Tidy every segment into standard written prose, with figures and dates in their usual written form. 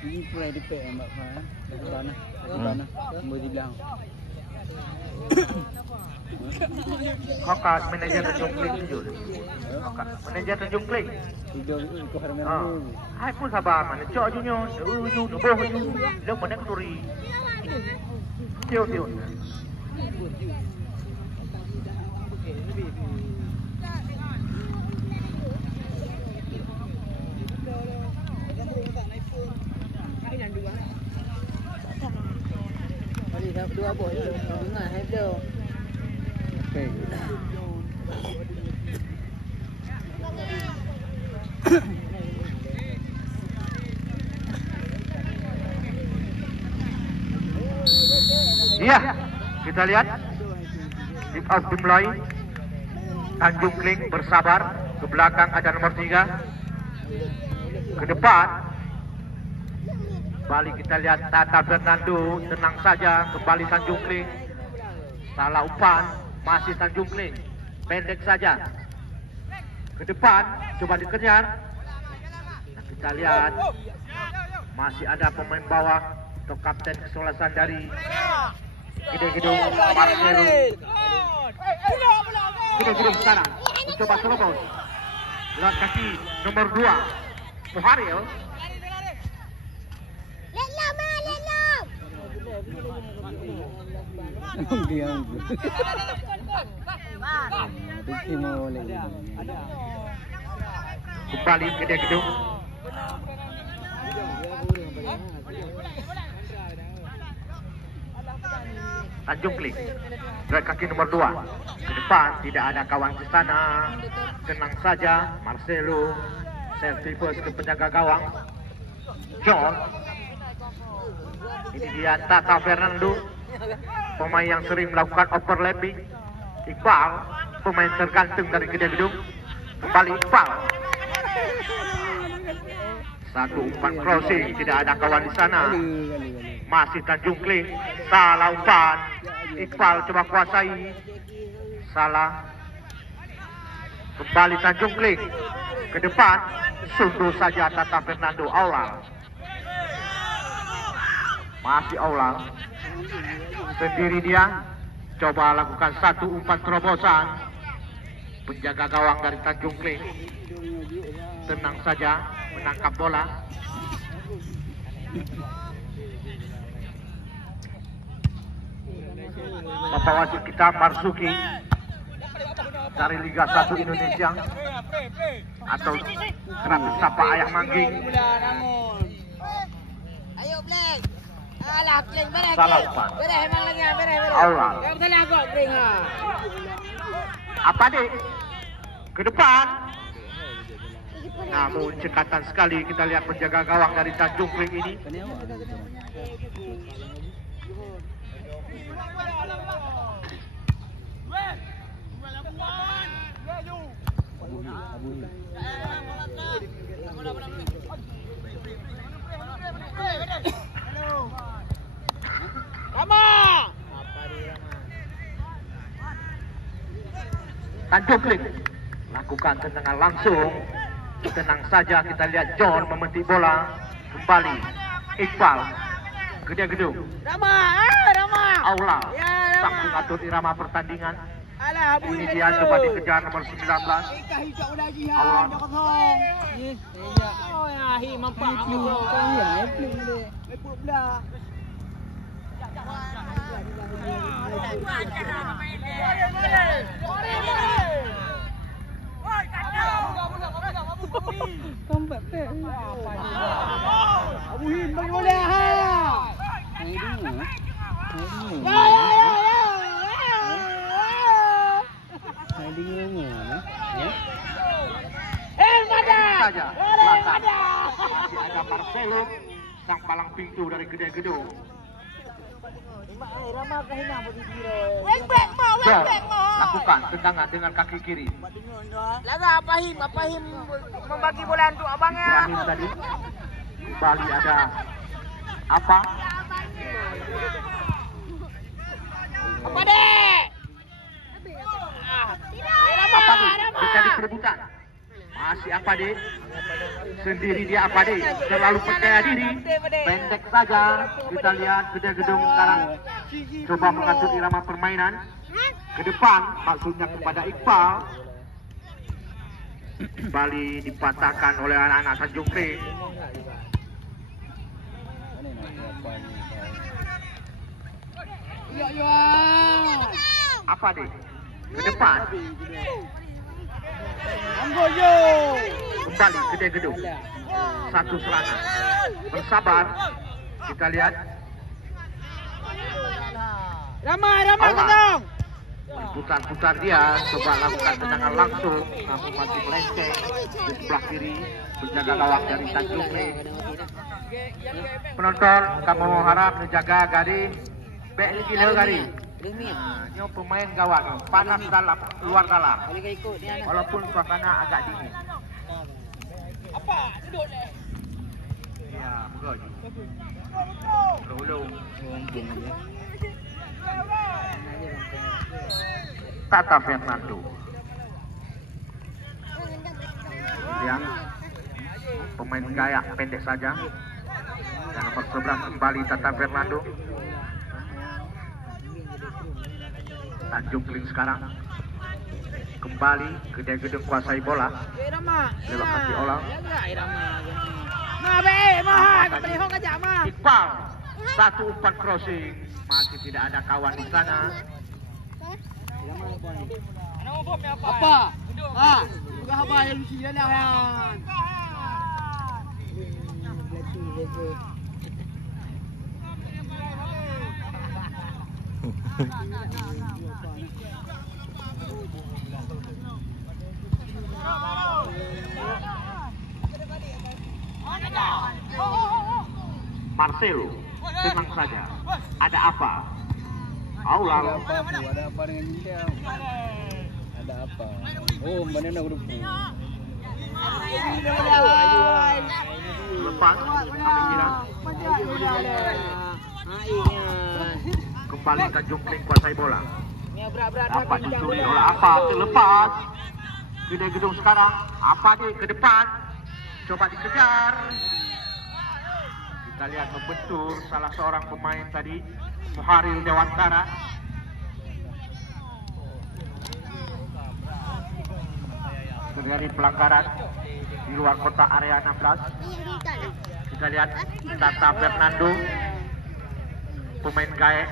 Ini pulai di PM Mbak Fa. Dari mana? Boleh dibilang. Kakak manajer Tanjung Kling jujur. Kakak manajer Tanjung Kling. Hijau itu harga Hai pun sabar mana cok junyo, uju, nubuh uju, lo mana kuri. Tio. Dua buah je. Dengar hai belum? Okey. Iya, kita lihat kick off dimulai. Tanjung Kling bersabar, ke belakang ada nomor 3. Ke depan balik kita lihat Tata Fernando, tenang saja, kembali Tanjung Kling. Salah umpan, masih Tanjung Kling, pendek saja. Ke depan, coba dikejar. Nah, kita lihat masih ada pemain bawah atau kapten kesolasan dari Gede-Gedung Marcelo. Gede-Gedung sana, mencoba terobos. Lewat kaki nomor 2, Muharil. Diam. Dikti mau boleh. Kembali Gede-Gedung. Tanjung Kling, lewat kaki nomor 2. Ke depan tidak ada kawan ke sana. Tenang saja, Marcelo. Servis ke penjaga gawang. John. Ini dia Tata Fernando, pemain yang sering melakukan overlapping. Iqbal, pemain tergantung dari Gede-Gedung. Kembali Iqbal. Satu umpan crossing, tidak ada kawan di sana. Masih Tanjung Kling, salah umpan. Iqbal coba kuasai, salah. Kembali Tanjung Kling. Ke depan, sungguh saja Tata Fernando Aulal. Masih Aulal. Sendiri dia, coba lakukan satu umpan terobosan. Penjaga gawang dari Tanjung Kling tenang saja menangkap bola. Bapak wasit kita Marzuki dari Liga 1 Indonesia atau kerap disapa Ayah Mangging. Ayo Bleng. Alah Bleng beres. Salah umpan. Beres emang lagi beres. Allah. Yang salah kok Bleng ha. Apa dek? Ke depan. Namun cekatan sekali kita lihat penjaga gawang dari Tanjung Kling ini. Tanjung Kling lakukan tendangan langsung. Tenang saja kita lihat John memetik bola. Kembali Iqbal. Gede-Gedung Rama. Aula Ya, sang mengatur irama pertandingan. Alah Abu Ini dia coba dikejar nomor 19. hijau lagi ha. Allah. Dah kosong. Yes, Oh ya, hi mampak. ya, play dia. Lepuk belah. Combat pet. Abu Hin bagi bola ha. Hai dengar. Ya. Hai dengar. Ya. Pada. Saja belakang. Masih ada Marcelo sang palang pintu dari Gede-Gedung. Rama kahina bagi kira. John lakukan tendangan dengan kaki kiri. Laga apa him membagi bola untuk abangnya. Ibrahim tadi. Kembali ada apa? Apa dek? Apa nih? Terjadi perebutan. Masih Apade. Sendiri dia Apade. Terlalu percaya diri. Pendek saja. Kita lihat Gede Gedung sekarang coba mengatur irama permainan. Ke depan maksudnya kepada Iqbal. Kembali dipatahkan oleh anak-anak Tanjung Kling. Apade. Ke depan. Kembali Gede Gedung. Satu serangan. Bersabar. Kita lihat. Ramai Gedung. Putar-putar dia, coba lakukan tendangan langsung, namun masih melenceng di sebelah kiri, penjaga gawang dari Tanjung Kling. Penonton, kamu harap menjaga Gari, baik gila Gari. Ini pemain gawang, panas dalam, luar dalam. Walaupun suasana agak dingin. Apa? Duduk deh. Ya, bagus. Ulung. Tata Fernando. Yang pemain gaya pendek saja. Dan nomor 11 kembali Tata Fernando. Tanjung Kling sekarang kembali Gede Gedung kuasai bola. Lewat kaki Olang. Iqbal, satu umpan crossing, masih tidak ada kawan di sana. Apa? Ah, bukan apa yang lucu dah yang. Marcelo, tenang saja. Ada apa? Aulang. Ada apa dengan Jintel? Ada apa? Oh, mbaknya udah berumpu. Lepas, kami kira. Kembali Tanjung Kling kuasai bola. Dapat dicuri oleh apa? Terlepas. Gede Gedung sekarang. Apa dia ke depan? Coba dikejar. Kita lihat membentur salah seorang pemain tadi, Muharil Dewantara. Terjadi pelanggaran di luar kotak area 16. Kita lihat Tata Fernando, pemain gaya,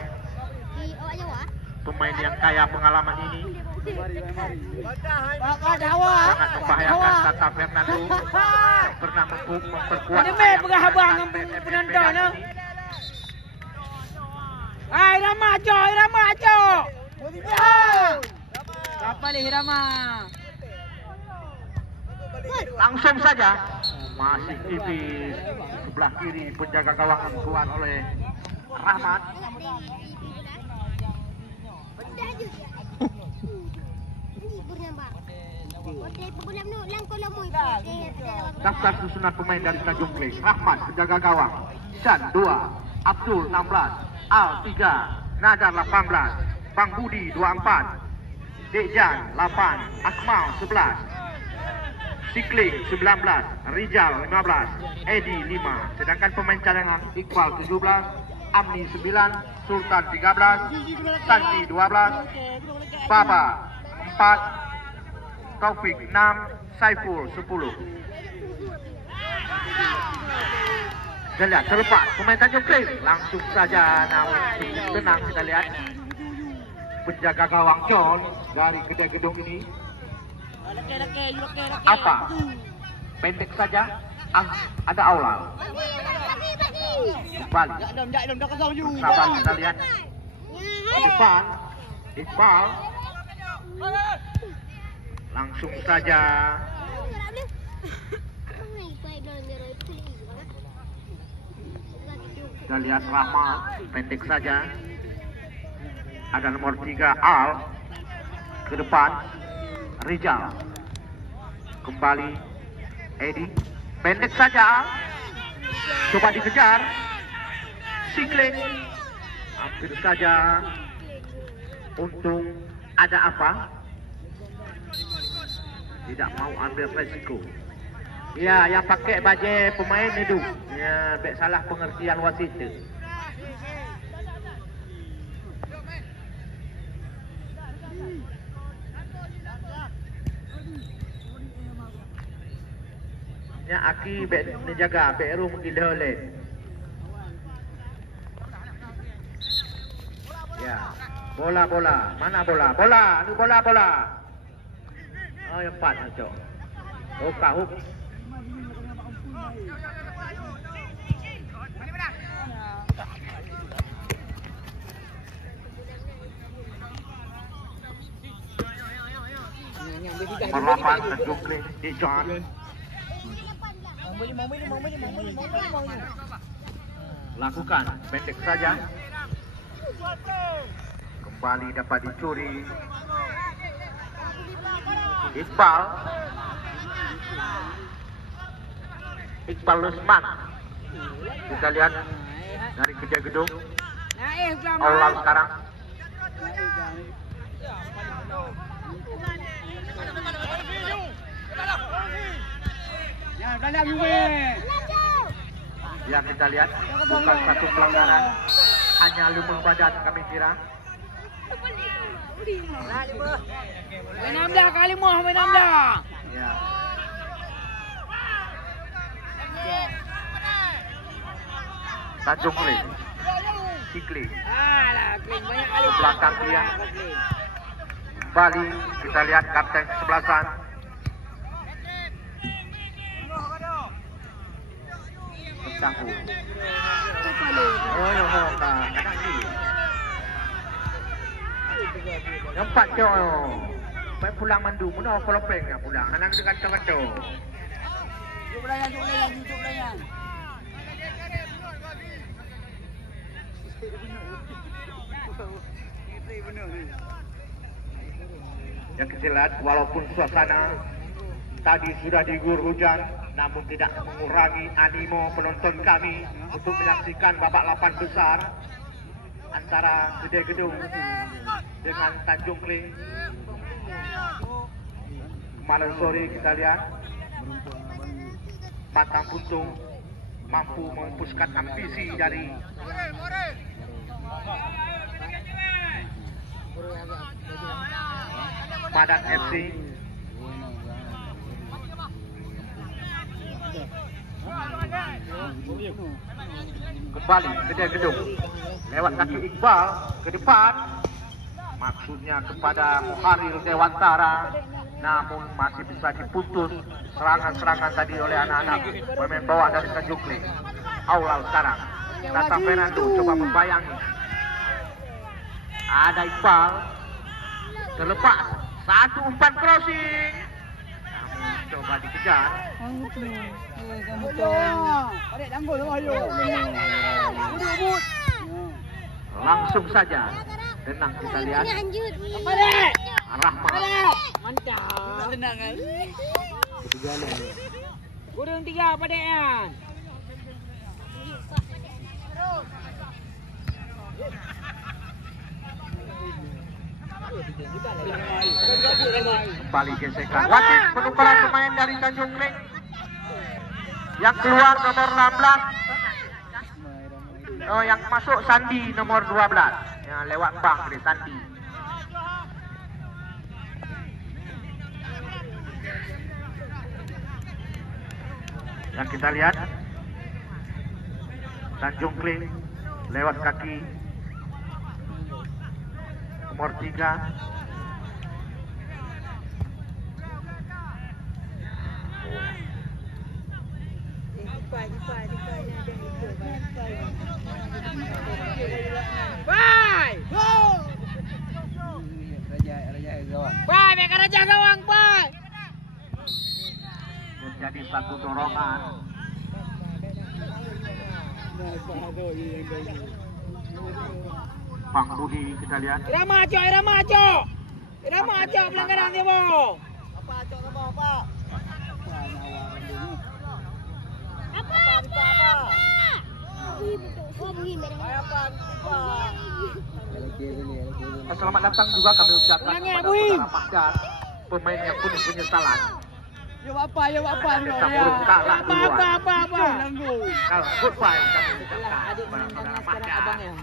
pemain yang kaya pengalaman ini. Sangat membahayakan Tata Fernando yang pernah memperkuat penonton. Irama aja. Apa leh Irama? Langsung saja, masih tipis sebelah kiri penjaga gawang kuat oleh Rahmat. Daftar susunan pemain dari Tanjung Kling. Rahmat penjaga gawang, Shan 2, Abdul 16, Al 3, Nadar 18, Bang Budi 24, Dekjan 8, Akmal 11, Sikling 19, Rijal 15, Edi 5. Sedangkan pemain cadangan Iqbal 17, Amni 9, Sultan 13, Santi 12, Baba 4, Taufik 6, Saiful 10. Kita lihat terlepas pemain Tanjung Kling, langsung saja namun tenang. Kita lihat penjaga gawang John dari Gede Gedung ini. Apa? Pendek saja. Ada Aulang. Kembali. Sabar, kita lihat di depan. Iqbal. Langsung saja. Kita lihat Rahmat, pendek saja. Ada nomor 3 Al. Ke depan Rijal. Kembali Edi. Pendek saja Al. Coba dikejar. Sikling. Hampir saja. Untung ada apa? tidak mau ambil resiko. Ya, yang pakai baju pemain itu. Ya, baik salah pengertian wasit tu. Ya, Aki baik menjaga, baik room gila oleh. Ya, bola. Mana bola? Bola, ni bola. Oh, yang empat macam. Oh, kahuk. Perlapan Tanjung di John. Lakukan pendek saja. Kembali dapat dicuri. Iqbal Lusman. Kita lihat dari kerja gedung. Aula sekarang. Ya, kita lihat bukan satu pelanggaran, hanya lumah badan kami kira. Main dah kali muah, main dah. Ya. Tanjung Kling, Sikli. Alah, Kling banyak kali Belakang dia. Kembali kita lihat kapten kesebelasan. Mencampur. Oh, ya, kanan kiri. Nampak cok. Baik pulang mandu, mana kalau pengen pulang. Anak dengan kacau-kacau. Jom layan. Yang kita lihat, walaupun suasana tadi sudah diguyur hujan, namun tidak mengurangi animo penonton kami untuk menyaksikan babak 8 besar antara Gede Gedung dengan Tanjung Kling. Malam sore kita lihat Batang Puntung mampu menghempuskan ambisi dari Padang FC. Kembali Gede Gedung lewat kaki Iqbal ke depan, maksudnya kepada Muharrir Dewantara, namun masih bisa diputus serangan-serangan tadi oleh anak-anak pemain bawah dari Tanjung Kling. Aula sekarang Tata Fernando coba membayangi, ada Iqbal terlepas, satu umpan crossing, namun coba dikejar. Langsung saja, tenang kita lihat. Rahmat. Mantap. Tenang kan? Kurang 3 padean. Kembali gesekan. Wasit penukaran pemain dari Tanjung Kling. Yang keluar nomor 16. Oh, yang masuk Sandi nomor 12. Yang lewat bang dari Sandi. Yang kita lihat Tanjung Kling lewat kaki nomor 3. Bye. Bye, mereka raja gawang, bye. Menjadi satu dorongan. Bang Budi kita lihat. Irama aco pelanggaran dia, Bo. Selamat datang juga kami ucapkan kepada saudara Fahdar, pemain yang penuh penyesalan Yo apa? Kita buruk kalah duluan. Apa? Kalau goodbye kami ucapkan Adik kepada menendangnya saudara sekarang abang Maja. ya.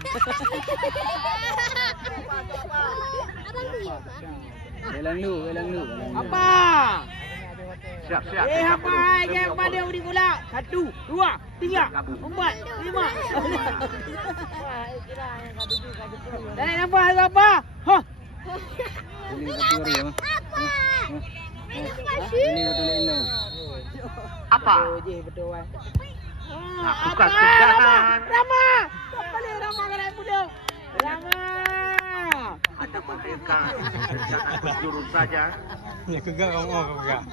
Belang lu. Apa? Siap-siap. Apa? Yang pada beri bola. 1, 2, 3, 4, 5. Dah nampak apa? Hah. Ini betul ya. Ini betul ini. Apa? Betul. Lakukan tendangan. Rama. Kembali Rama kena pudung. Rama. Hanya melahirkan tendangan berjurus saja. Ya kegak ngomong kegak.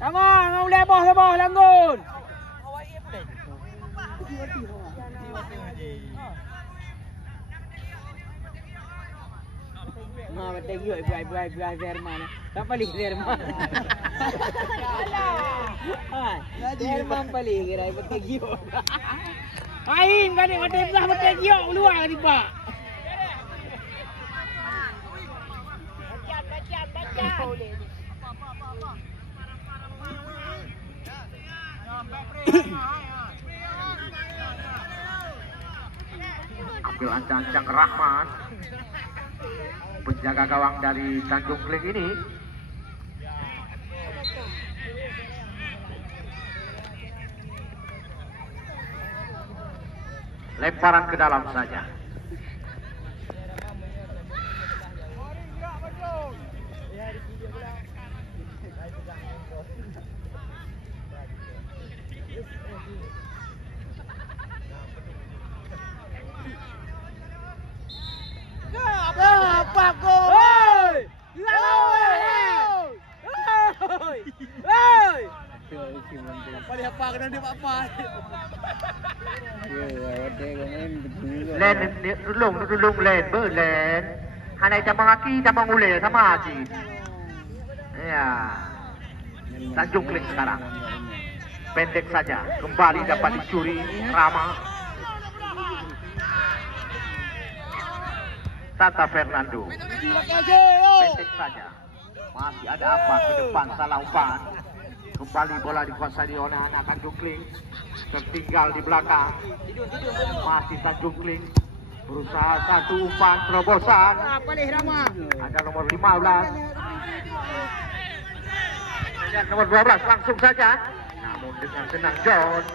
Rama, ngau leboh langgun. Ma betul yo ibu Herman. Tak paling Herman. Herman paling kira betul yo. Aing kan ni betul belah betul yo luar ni pak. Baca. Ambil ancang-ancang Rahman. Penjaga gawang dari Tanjung Kling ini. Lemparan ke dalam saja. Apa kau? Hei! Hei! Paling apa kena dia apa? Ya, ada komen betul. Len dulung len berlen. Hanai cabang aki cabang ule sama aji. Ya. Tanjung Kling sekarang. Pendek saja. Kembali dapat dicuri Rama. Tata Fernando. Pendek saja. Masih ada apa ke depan salah umpan. Kembali bola dikuasai oleh anak Tanjung Kling. Tertinggal di belakang. Masih Tanjung Kling. Berusaha satu umpan terobosan. Apa ni Rama? Ada nomor 15. Dan nomor 12 langsung saja. Namun dengan tenang John.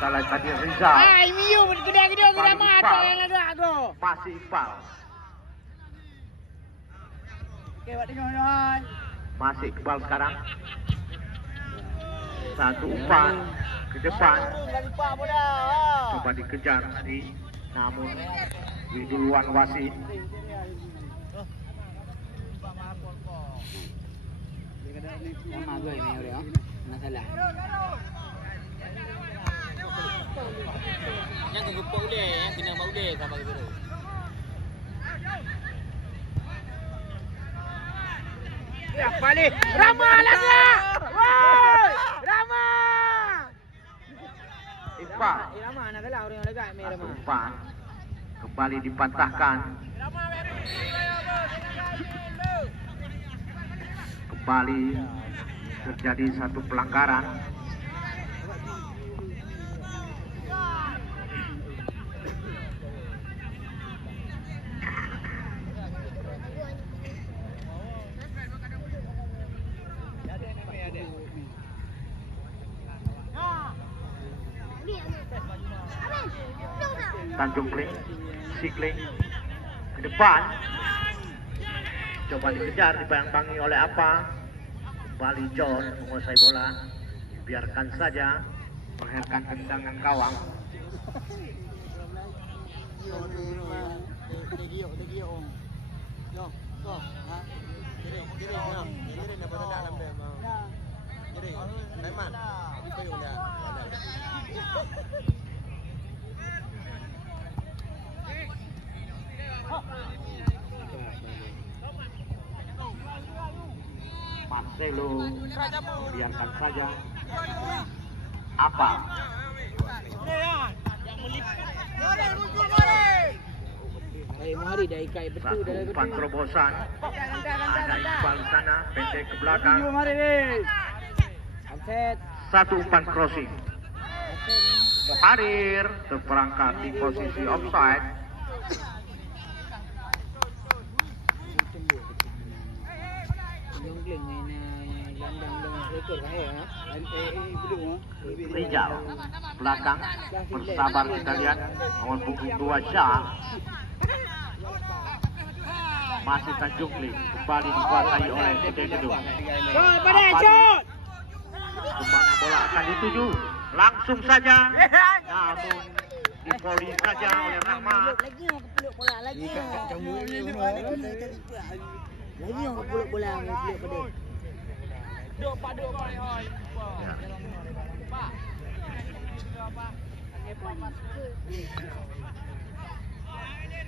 Salah tadi Rizal. Hai, Miu gede-gede Rama ada yang ada tu. Masih Iqbal. Okey, buat tengok hai. Masih Iqbal sekarang. Satu umpan ke depan. Lupa bola. Coba dikejar tadi. Namun di duluan wasit. Sama gue ni orang. Nak salah. Yang kegepak boleh, yang kena mak boleh sama kita tu. Ya, balik. Rama lagi. Woi! Rama. Iqbal. Rama nak kalah orang dekat mai Satu Rama. umpan. Kembali dipatahkan. Kembali terjadi satu pelanggaran. Tanjung Kling, si Kling ke depan. Coba dikejar, dibayang-bangi oleh apa? Kembali John menguasai bola. Biarkan saja, melahirkan tendangan gawang. Marcelo, biarkan saja. Apa? Baik Muhari dah ikat betul Satu dah umpan terobosan. Ada Iqbal di sana, pendek ke belakang. Offset. Satu umpan crossing. Muharir terperangkap di posisi offside. Jongkling main landang dengan rekod kan ya? Belum Rijal belakang bersabar kita lihat nomor punggung 2 Syah. Masih Tanjung Kling kembali dikuasai oleh Gede Gedung. pada shot. Kemana bola akan dituju? Langsung saja. Namun dipoli saja oleh Rahmat. Lagi yang kepeluk bola lagi. Lagi yang kepeluk bola kepeluk pada.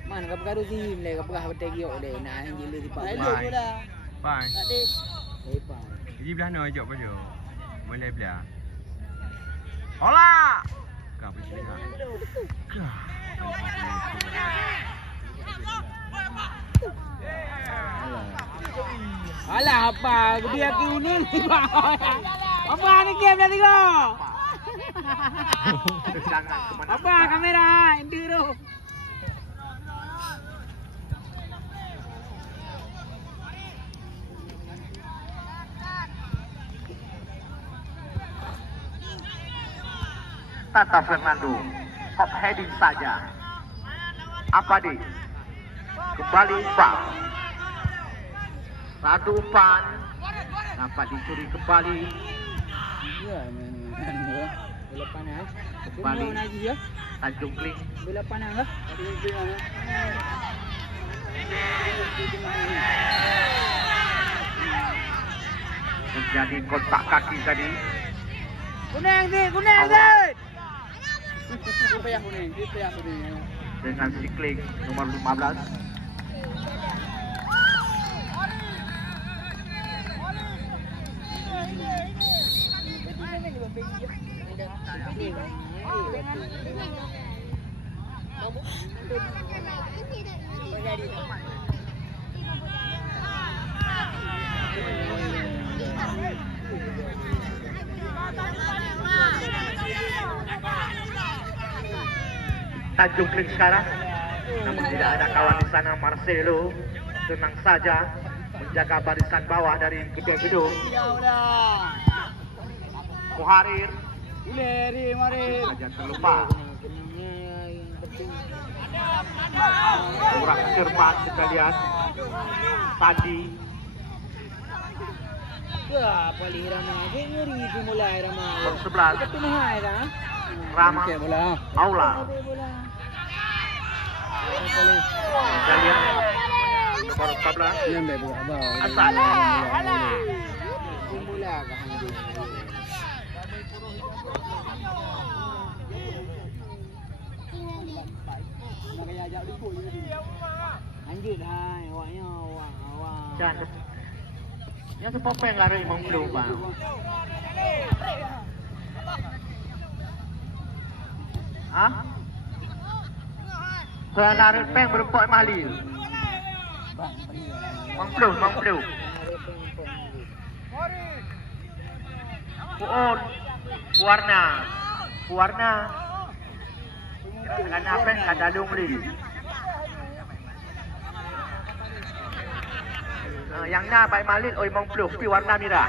Mana kau pergi tim le, kau pergi betul giok le, nak anjil le di pak. Pai. Lepas. Jadi belah no ajak pada. Boleh belah. Hola. Kau pergi belah. Alah apa? Dia kuning ni pak. Apa ni game dah tengok? Apa kamera? Enduro. Tata Fernando hop heading saja. Apa di? Kembali umpan. Satu umpan dapat dicuri kembali. Ya, main bola panas. Kembali Kembali lagi ya. Tanjung Kling. Bola panas lah. Terjadi kontak kaki tadi. Kuning ni, kuning ni. Payah kuning, payah kuning. Dengan si Kling nomor 15. Tanjung Kling sekarang, namun tidak ada kawan di sana. Marcelo tenang saja menjaga barisan bawah dari Gede Gedung. Muharir saja terlupa. Kurang cermat kita lihat tadi. Wah, paling ramai. Dia ngeri tu mulai ramai. Nomor 11 Kita mahal dah. Rama Aula. Kita lihat nomor 14 Asad. Mula kah anjing. Nak kaya ajak dia pun. Anjing dah, awaknya awak. Jangan. Yang sepopeng lari mengelu bang. Ah? Lari peng berpok malil. Mengelu. Puon, Puarna. Kerana apa yang kadalung li. Yang na baik malil, oi mengelu, pi warna merah.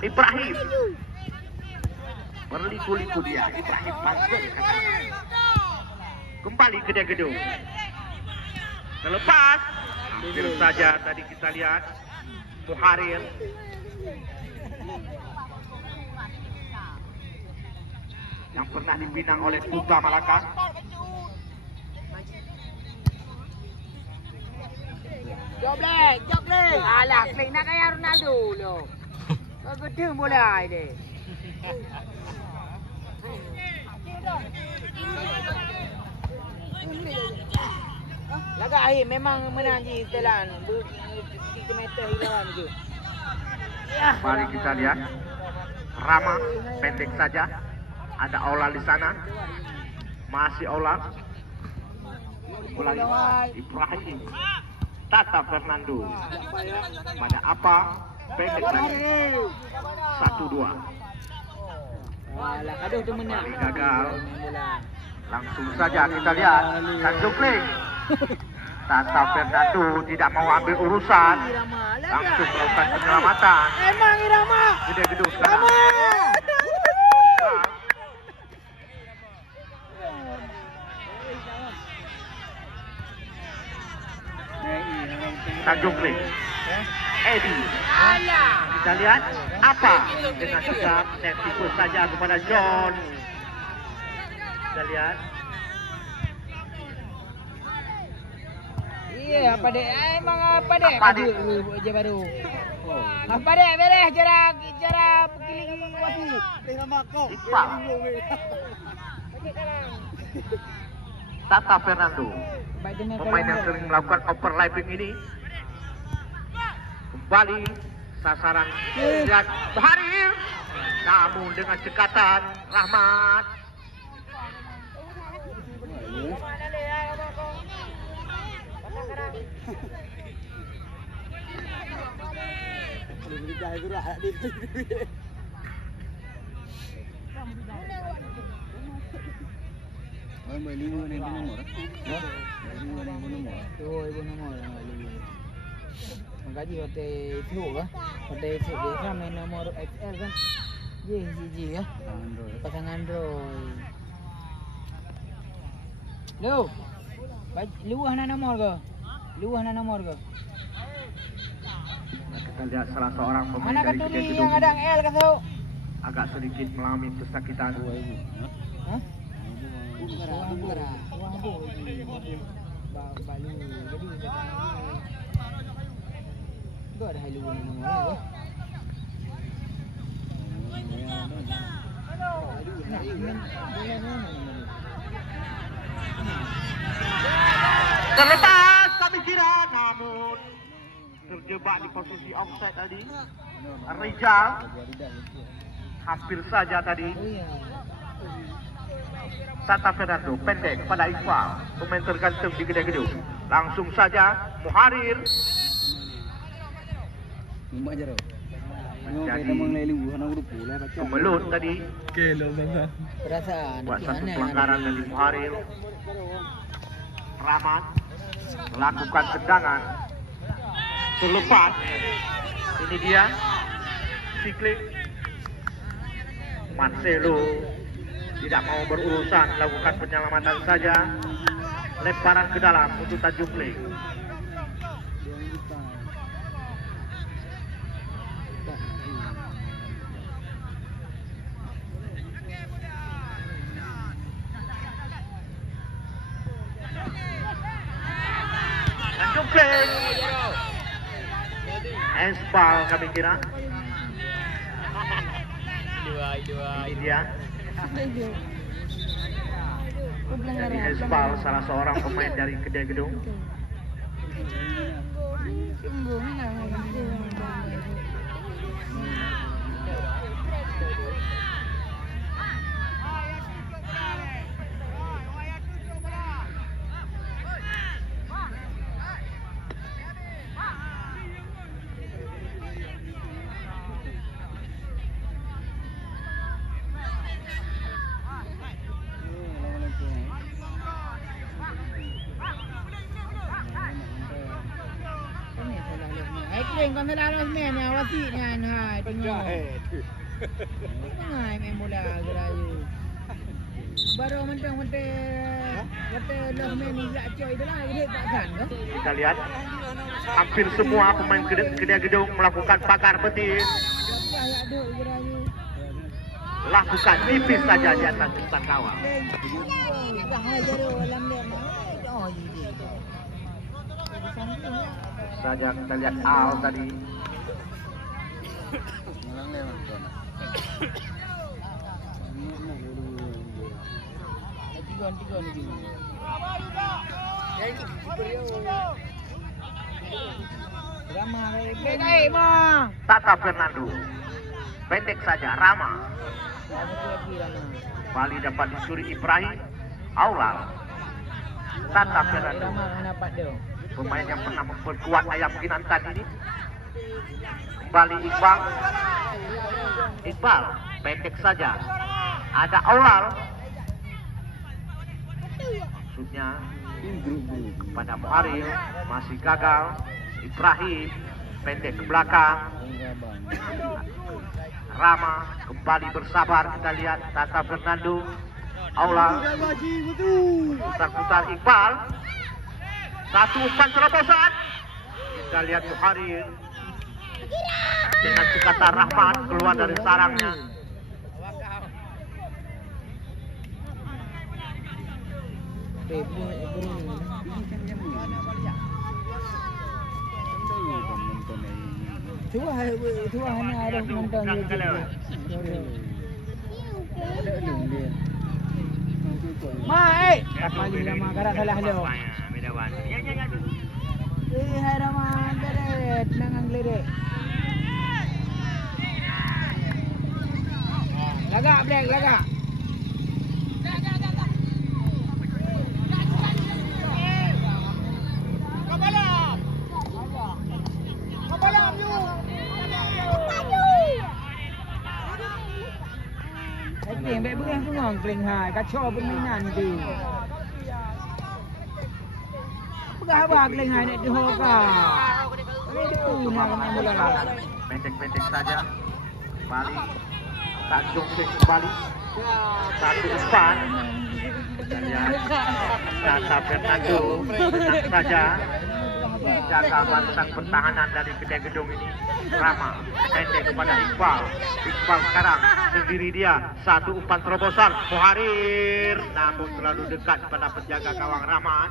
Ibrahim. Berliku-liku dia, Ibrahim Mansur. Kembali ke Gede Gedung. Terlepas. Hampir saja tadi kita lihat Muharir. Yang pernah dipinang oleh Kuta Malaka. Joblek. Alah, Kling nak kaya Ronaldo lo. Kau gedeng bola dia. Lagak air memang menang je telan 3 meter hilawan tu. Mari kita lihat Rama pendek saja. Ada Aula di sana. Masih Aula. Mulai Ibrahim. Tata Fernando. Pada apa? Pendek lagi. 1-2. Alah, aduh tu menang. Gagal. Langsung saja kita lihat Tanjung Kling. Tata Fernando tidak mau ambil urusan. Langsung melakukan penyelamatan. Emang Irama. Gede gedung sekarang. Tanjung Kling. Edi. Kita lihat apa dengan sikap tikus saja kepada John. Kita lihat. Iya, apa dek? Emang apa dek? Apa dek? Je baru. Apa dek? Beres cara kiling wasit. Iqbal. Tata Fernando. Pemain yang sering melakukan overlapping ini. Kembali sasaran lihat Muharrir. Namun dengan cekatan Rahmat. Gaji hotel itu kan, hotel itu dia kan main nomor XL kan, Ji ya, pasangan Android. Luah na nomor ke? Kita lihat salah seorang pemain Mana dari katuli Kedai yang Gedung ada L kata? agak sedikit mengalami kesakitan. Hah? Wah, balu. Jadi itu ada halu ni nomor Terlepas kami kira, namun terjebak di posisi offside tadi. Rizal hampir saja tadi. Tata Fernando pendek pada Iqbal, pemain tergantung di Kedai Gedung. Langsung saja Muharrir. Kemelut tadi. perasaan. Buat satu pelanggaran dari Muharrir. Rahmat melakukan tendangan terlepas. Ini dia Siklik. Marcelo tidak mau berurusan, melakukan penyelamatan saja. Lemparan ke dalam untuk Tanjung Kling. Tanjung Kling. Ensbal kami kira. Ini dia. Jadi Ensbal salah seorang pemain dari Kedai Gedung. Kau melaras main ni, awasi ni hai tengok. Hai main bola gerayu. Baru mentang-mentang los main ni tak coy dah lah, dia takkan ke? Kita lihat hampir semua pemain Kedai Gedung melakukan pakar betis. Ya duk gerayu. Lakukan tipis saja di atas depan kawal. Dah hajar dalam dia. Oh ini. Saja kita lihat Al tadi. Tiga ni. Rama baik Tata Fernando pendek saja Rama. Rama. Kembali dapat dicuri Ibrahim. Aulal. Tata Fernando. Pemain yang pernah memperkuat Ayam Kinantan ini. Kembali Iqbal. Iqbal pendek saja. Ada Aulal. Maksudnya pada Muharil masih gagal. Ibrahim pendek ke belakang. Rama kembali bersabar. Kita lihat Tata Fernando. Aulal. Putar-putar Iqbal. Satu umpan terobosan. Kita lihat Muharil dengan cekatan Rahmat keluar dari sarangnya. Tua hanya ada penonton paling lama karak salah lo. Hai Rama, deret nangang ledek. Lagak break, lagak. Yang baik boleh tu ngong kering hai, kacau permainan tu. Pegah abang kering hai nak doh ka. Boleh tu nak main bola. Pendek-pendek saja. Kembali. Tanjung kembali. Satu umpan. Kita lihat Tata Fernando tenang saja. Jaga barisan pertahanan dari kedai gedung ini. Rama pendek kepada Iqbal. Iqbal sekarang sendiri dia. Satu umpan terobosan. Muharir namun terlalu dekat pada penjaga gawang Rahmat.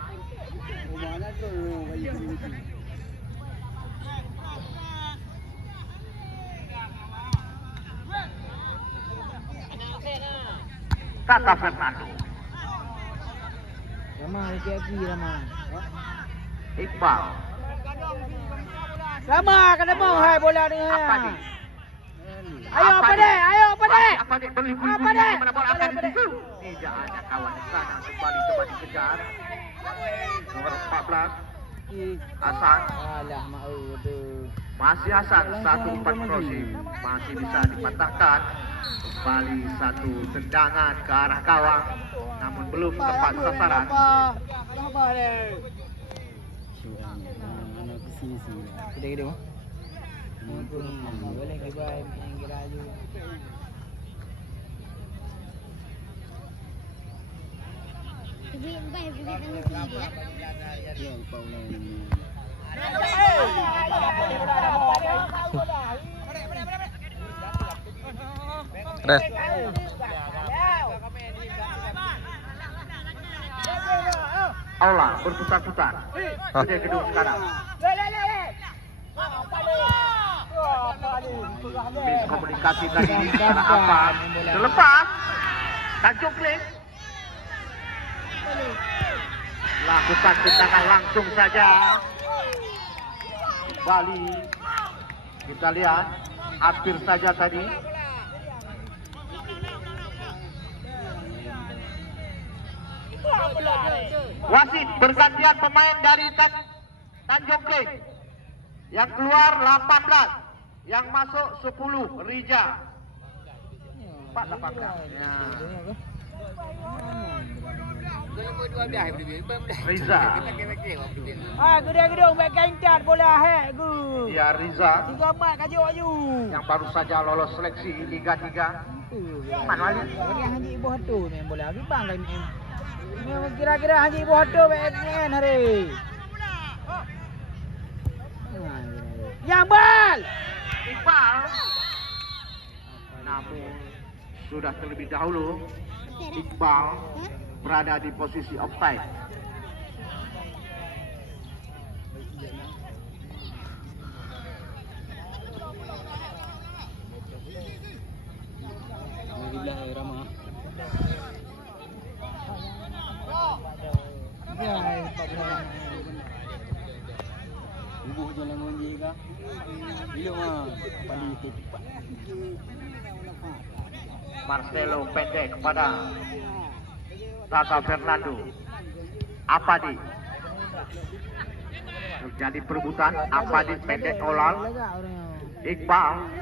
Tata Fernando. Rama lagi Rama. Iqbal. Rama kena mau hai bola ni. Apa ni? Ayo apa dek? Ayo apa dek? Apa dek? Beli-beli Apa dek? mana bola akan dituju? Tidak ada kawan di sana kembali coba dikejar. Nomor 14 Hasan. Alah mau tu. Masih Hasan satu umpan crossing masih bisa dipatahkan. Kembali satu tendangan ke arah gawang namun belum tepat sasaran. Apa dek? Gede-gede mah. Boleh ke baik yang geraju. Red. Aula berputar-putar. Kedai gedung sekarang. Miskomunikasi tadi secara apa? Selepas Tanjung Kling lakukan tendangan langsung saja. Kembali kita lihat hampir saja tadi. Wasit bergantian pemain dari Tanjung Kling. Yang keluar 18, yang masuk 10 Rija. 4-18. Ya. Riza. Gedung baik kancat bola hek ku. Ya Riza. 3 mat kajuk aju. Yang baru saja lolos seleksi Liga 3. Mana lagi? Bagi haji ibu hatu main bola. Ki bang lain main. Memang kira-kira haji ibu hatu main hari. Yang bal. Iqbal. Namun sudah terlebih dahulu Iqbal berada di posisi offside. Ibu jalan ngunji kah? Bila mah paling cepat. Marcelo pendek kepada Tata Fernando. Apadi. Terjadi perebutan. Apadi pendek Olal. Iqbal.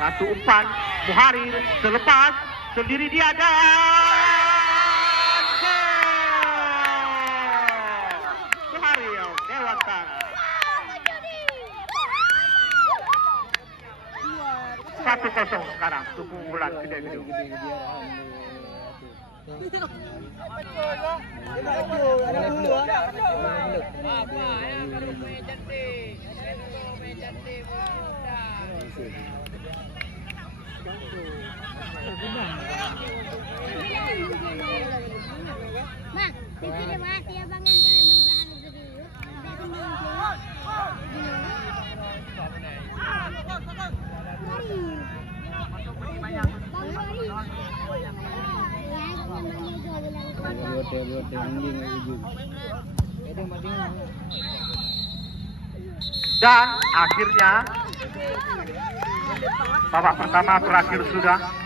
Satu umpan. Muharir selepas. Sendiri dia dan Muharir Dewantara. 1-0 sekarang keunggulan kedua-dua. Bang, dia mati ya bang, jangan dan akhirnya babak pertama berakhir sudah.